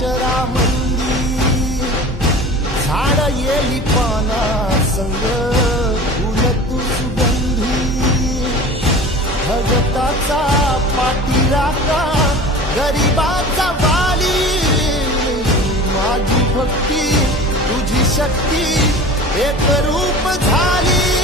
अचरामंदी झाड येली पाना संग फुल तू सुगंधी भगताचा पाठीराखा गरिबाचा वाली माझी भक्ती तुझी शक्ती एक रूप झाली